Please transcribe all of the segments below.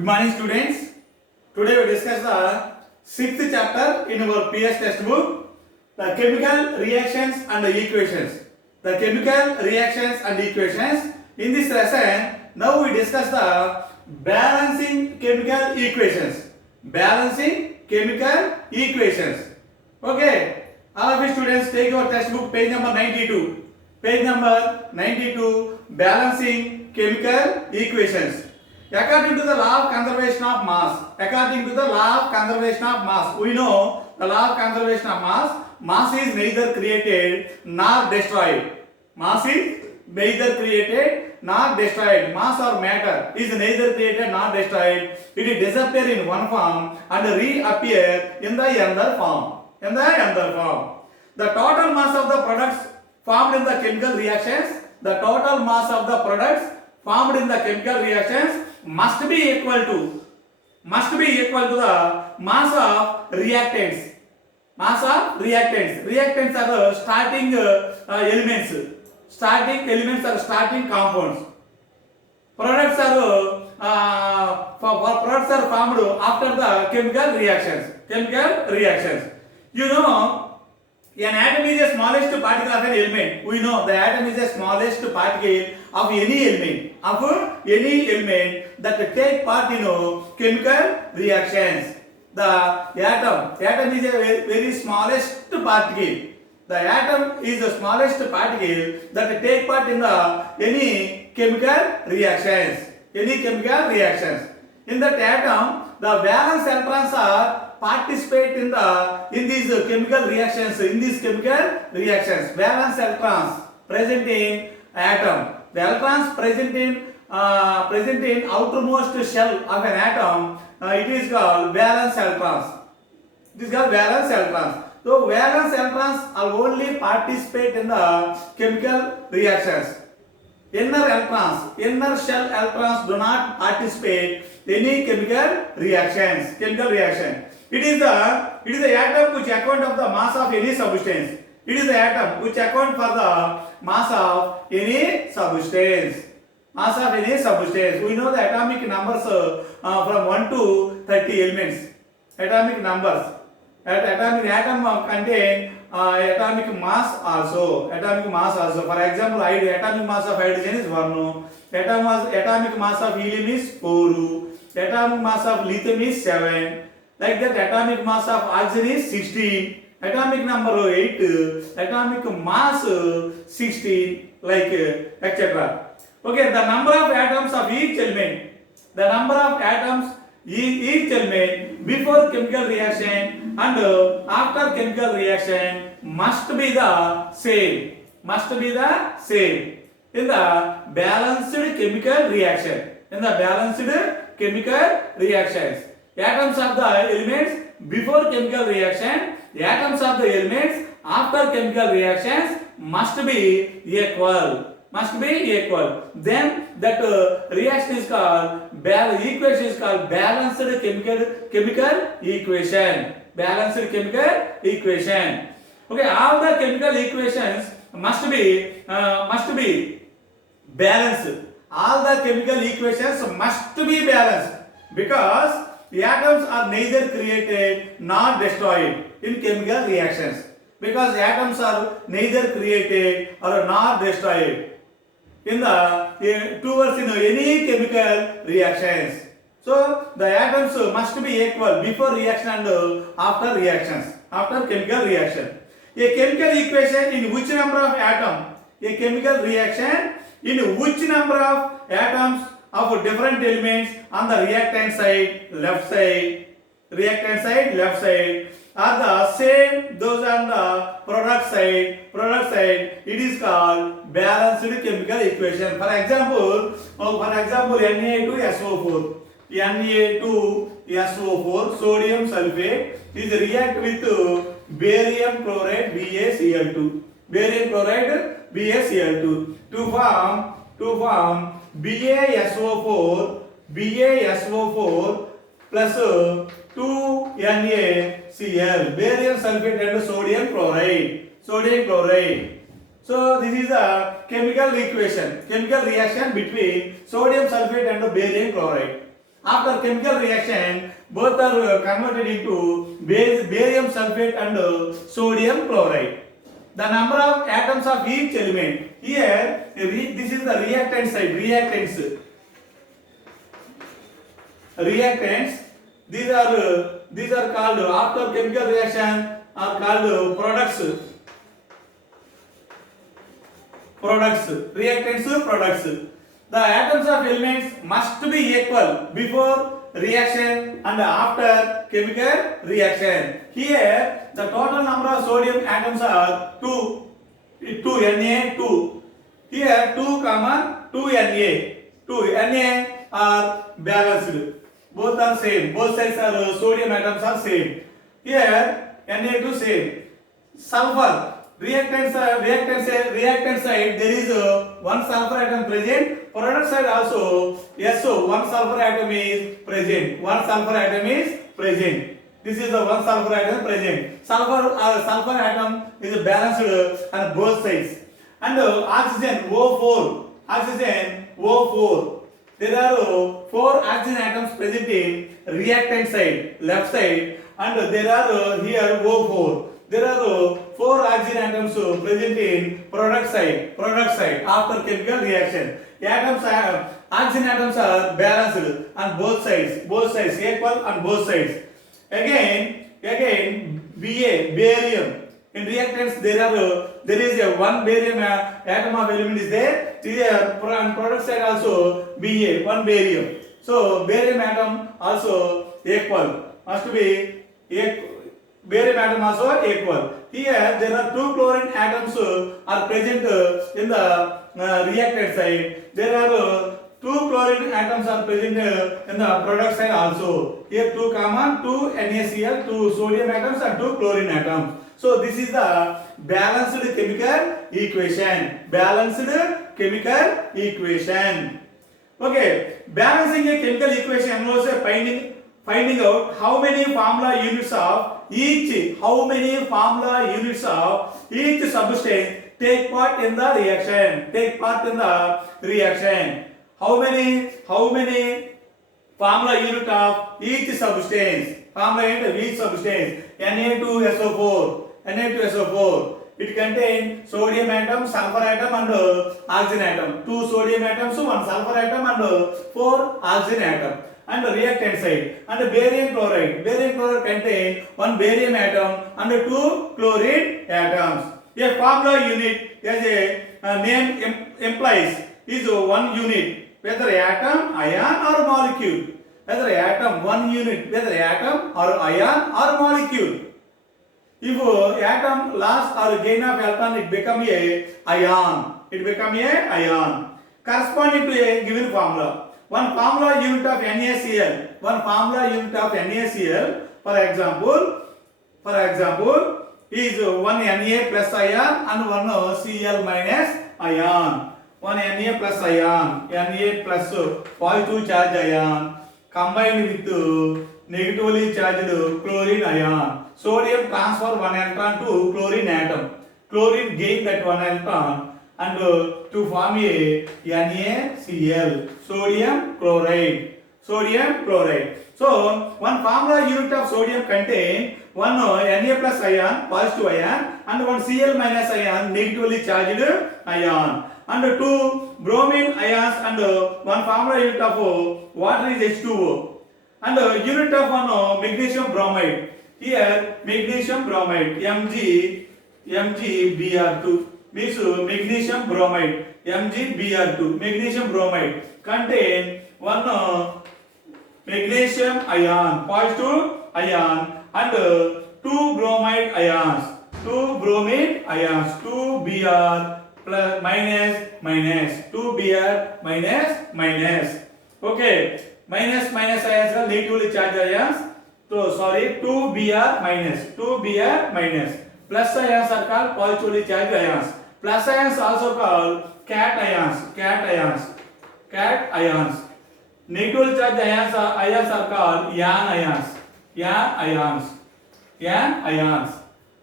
Good morning, students. Today we discuss the sixth chapter in our PS textbook, the chemical reactions and the equations. The chemical reactions and equations. In this lesson, now we discuss the balancing chemical equations. Balancing chemical equations. Okay, all of you students take your textbook page number 92. Page number 92, balancing chemical equations. According to the law of conservation of mass, according to the law of conservation of mass, we know the law of conservation of mass, mass is neither created nor destroyed. Mass is neither created nor destroyed. Mass or matter is neither created nor destroyed. It will disappear in one form and reappear in the other form. In the other form. The total mass of the products formed in the chemical reactions, the total mass of the products formed in the chemical reactions must be equal to the mass of reactants. Mass of reactants. Reactants are the starting elements. Starting elements are starting compounds. Products are products are formed after the chemical reactions. Chemical reactions. You know, an atom is the smallest particle of an element. We know the atom is the smallest particle of any element. Of any element that take part in chemical reactions. The atom is a very smallest particle. The atom is the smallest particle that take part in the any chemical reactions. Any chemical reactions. In that atom, the valence electrons are participate in these chemical reactions. In these chemical reactions, valence electrons present in atom. The electrons present in outermost shell of an atom, it is called valence electrons. It is called valence electrons. So valence electrons are only participate in the chemical reactions. Inner shell electrons do not participate in any chemical reactions. Chemical reaction. It is the atom which account of the mass of any substance. It is the atom which account for the mass of any substance. Mass of any substance. We know the atomic numbers from 1 to 30 elements. Atomic numbers. Atomic atom contain atomic mass also. Atomic mass also. For example, atomic mass of hydrogen is 1. Atomic mass of helium is 4. Atomic mass of lithium is 7. Like that, atomic mass of oxygen is 16. Atomic number 8. Atomic mass 16. Like etc. Okay, the number of atoms of each element. The number of atoms each element before chemical reaction and after chemical reaction must be the same. Must be the same in the balanced chemical reaction. In the balanced chemical reactions. Atoms of the elements before chemical reaction, atoms of the elements after chemical reactions must be equal. Must be equal. Then that reaction is called equation is called balanced chemical equation. Balanced chemical equation. Okay, all the chemical equations must be balanced. All the chemical equations must be balanced because the atoms are neither created nor destroyed in chemical reactions. Because atoms are neither created or nor destroyed in towards any chemical reactions. So the atoms must be equal before reaction and after reactions. After chemical reaction. A chemical equation in which number of atoms? A chemical reaction in which number of atoms of different elements on the reactant side, left side, are the same those on the product side, it is called balanced chemical equation. For example, Na2SO4. Na2SO4, sodium sulfate is react with barium chloride BaCl2. Barium chloride BaCl2 to form BaSO4 plus 2NaCl, barium sulfate and sodium chloride. So this is the chemical equation, chemical reaction between sodium sulfate and barium chloride. After chemical reaction, both are converted into barium sulfate and sodium chloride. The number of atoms of each element. Here, this is the reactant side. Reactants. These are called after chemical reaction are called products. Reactants, products. The atoms of elements must be equal before reaction and after chemical reaction. Here, the total number of sodium atoms are 2 Na2. Here 2 comma 2 Na. 2 Na are balanced. Both are same. Both sides are sodium atoms are same. Here Na2 same. Sulfur. Reactant side there is one sulfur atom present. Product side also SO one sulfur atom is present. This is the one sulfur atom present. Sulfur atom is balanced on both sides. And oxygen O4. There are 4 oxygen atoms present in reactant side, left side, and there are here O4. There are 4 oxygen atoms present in product side after chemical reaction. Oxygen atoms are balanced on both sides equal on both sides. Again barium. In reactants there is a one barium atom of element is there. Here on product side also Ba one barium. So barium atom also equal, must be barium atom also equal. Here there are 2 chlorine atoms are present in the reactant side. There are 2 chlorine atoms are present in the product side also. Here 2 comma 2 NaCl, 2 sodium atoms and 2 chlorine atoms. So this is the balanced chemical equation. Okay, balancing a chemical equation was finding out how many formula units of each substance take part in the reaction. How many formula unit of each substance? Na2SO4. It contains sodium atom, sulfur atom and oxygen atom. 2 sodium atoms, 1 sulfur atom and 4 oxygen atom. And the reactant side. And barium chloride. Barium chloride contains 1 barium atom and 2 chlorine atoms. A formula unit, as a name implies, is 1 unit. Whether atom, ion or molecule. Whether atom, 1 unit. Whether atom or ion or molecule. If atom loss or gain of electron, it become a ion. Corresponding to a given formula. One formula unit of NaCl. For example, is 1 Na plus ion and 1 Cl minus ion. 1 Na plus ion, Na plus positive charge ion combined with negatively charged chlorine ion. Sodium transfer 1 electron to chlorine atom. Chlorine gain that 1 electron and to form a NaCl, sodium chloride. So one formula unit of sodium contain 1 Na plus ion, positive ion, and 1 Cl minus ion, negatively charged ion, and 2 bromine ions, and 1 formula unit of water is H2O, and unit of 1 magnesium bromide. Here magnesium bromide MgBr2 means magnesium bromide MgBr2. Magnesium bromide contain 1 magnesium ion, positive ion, and 2 bromide ions, 2 Br plus minus 2 Br minus. Okay, minus ions are negatively charged ions. So sorry, 2 Br minus. Plus ions are called positively charged ions. Plus ions also called cat ions. Negatively charged ions are called yan ions.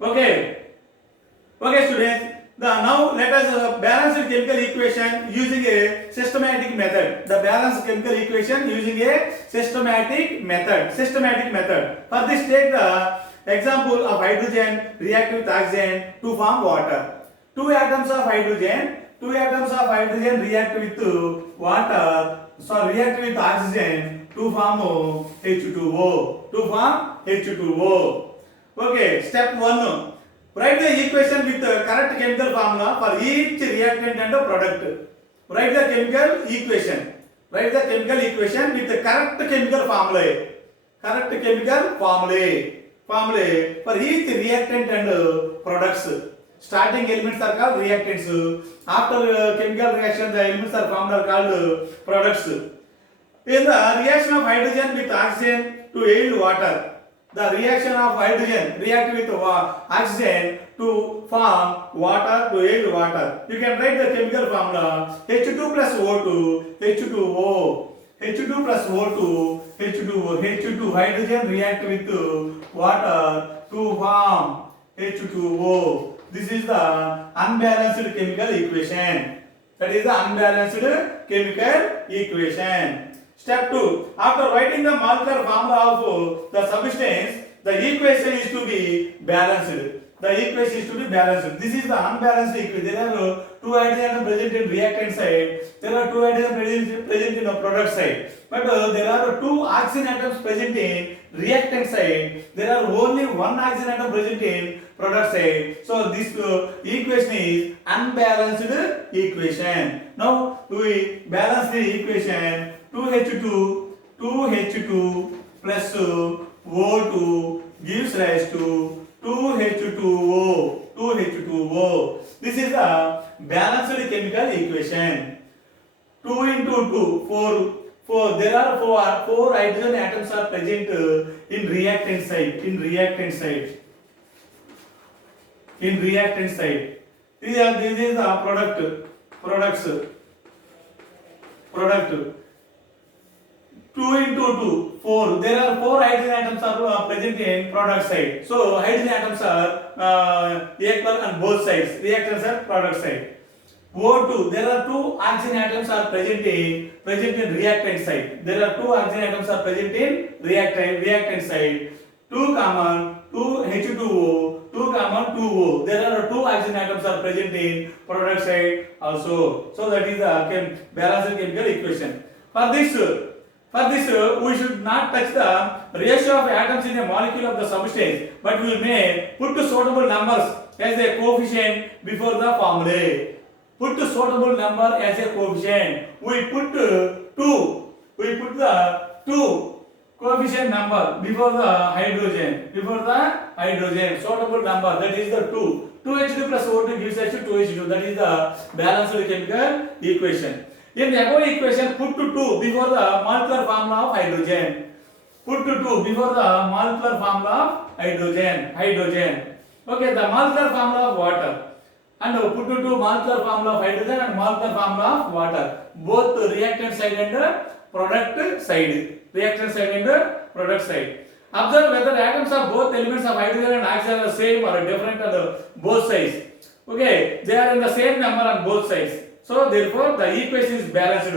Okay, students. Now let us balance the chemical equation using a systematic method. The balanced chemical equation using a systematic method. Systematic method. For this, take the example of hydrogen react with oxygen to form water. Two atoms of hydrogen react with water. So react with oxygen to form H2O. To form H2O. Okay, step 1. Write the equation with the correct chemical formula for each reactant and product. Write the chemical equation. Write the chemical equation with the correct chemical formula. Correct chemical formula for each reactant and products. Starting elements are called reactants. After chemical reaction, the elements are formed are called products. In the reaction of hydrogen with oxygen to yield water. The reaction of hydrogen react with oxygen to form water to yield water. You can write the chemical formula H2 plus O2 H2O. H2 plus O2 H2O. H2 hydrogen react with water to form H2O. This is the unbalanced chemical equation. That is the unbalanced chemical equation. Step 2. After writing the molecular formula of the substance, the equation is to be balanced. The equation is to be balanced. This is the unbalanced equation. There are two hydrogens present in reactant side. There are two hydrogens present in the product side. But there are two oxygen atoms present in reactant side. There are only one oxygen atom present in product side. So this equation is unbalanced equation. Now we balance the equation. 2H2 plus O2 gives rise to 2H2O. This is a balanced chemical equation. 2 into 2, 4. There are four hydrogen atoms are present in reactant side. This is the product. 2 into 2, 4. There are 4 hydrogen atoms are present in product side. So hydrogen atoms are equal on both sides. Reactants are product side. O2. There are 2 oxygen atoms are present in reactant side. There are 2 oxygen atoms are present in reactant side. 2 common 2 H2O. 2 common 2O. There are 2 oxygen atoms are present in product side also. So that is the balanced chemical equation. For this, we should not touch the ratio of atoms in a molecule of the substance, but we may put suitable numbers as a coefficient before the formula. Put suitable number as a coefficient. We put the 2 coefficient number before the hydrogen. Suitable number, that is the 2. 2H2 plus O2 gives us 2H2. That is the balanced chemical equation. In the above equation, put 2 before the molecular formula of hydrogen. Put 2 before the molecular formula of hydrogen. Okay, the molecular formula of water. And put 2 molecular formula of hydrogen and molecular formula of water. Both reactant side and product side. Observe whether atoms of both elements of hydrogen and oxygen are same or different on both sides. Okay, they are in the same number on both sides. So therefore the equation is balanced.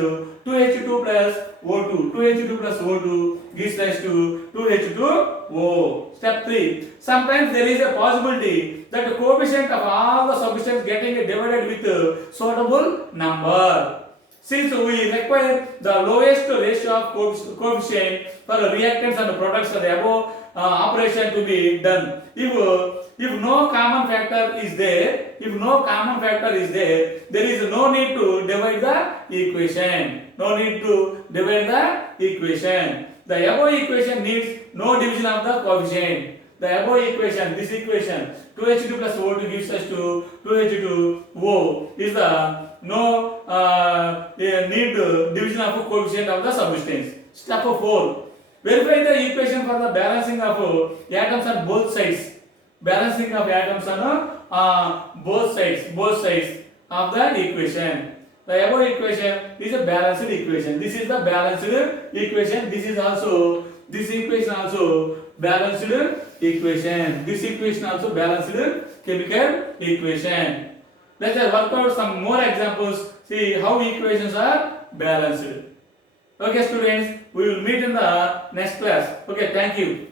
2H2 plus O2. 2H2 plus O2 gives rise to 2H2O. Step 3. Sometimes there is a possibility that the coefficient of all the substances getting divided with a suitable number. Since we require the lowest ratio of coefficient for reactants and products of the above operation to be done. If no common factor is there, there is no need to divide the equation. The above equation needs no division of the coefficient. The above equation, this equation, 2H2 plus O2 gives us to 2H2O is the no need division of coefficient of the substance. Step 4. Verify the equation for the balancing of atoms on both sides. Balancing of atoms on both sides of the equation. The above equation is a balanced equation. This is the balanced equation. This equation also balanced equation. This equation also balanced chemical equation. Let's just work out some more examples. See how equations are balanced. Okay, students, we will meet in the next class. Okay, thank you.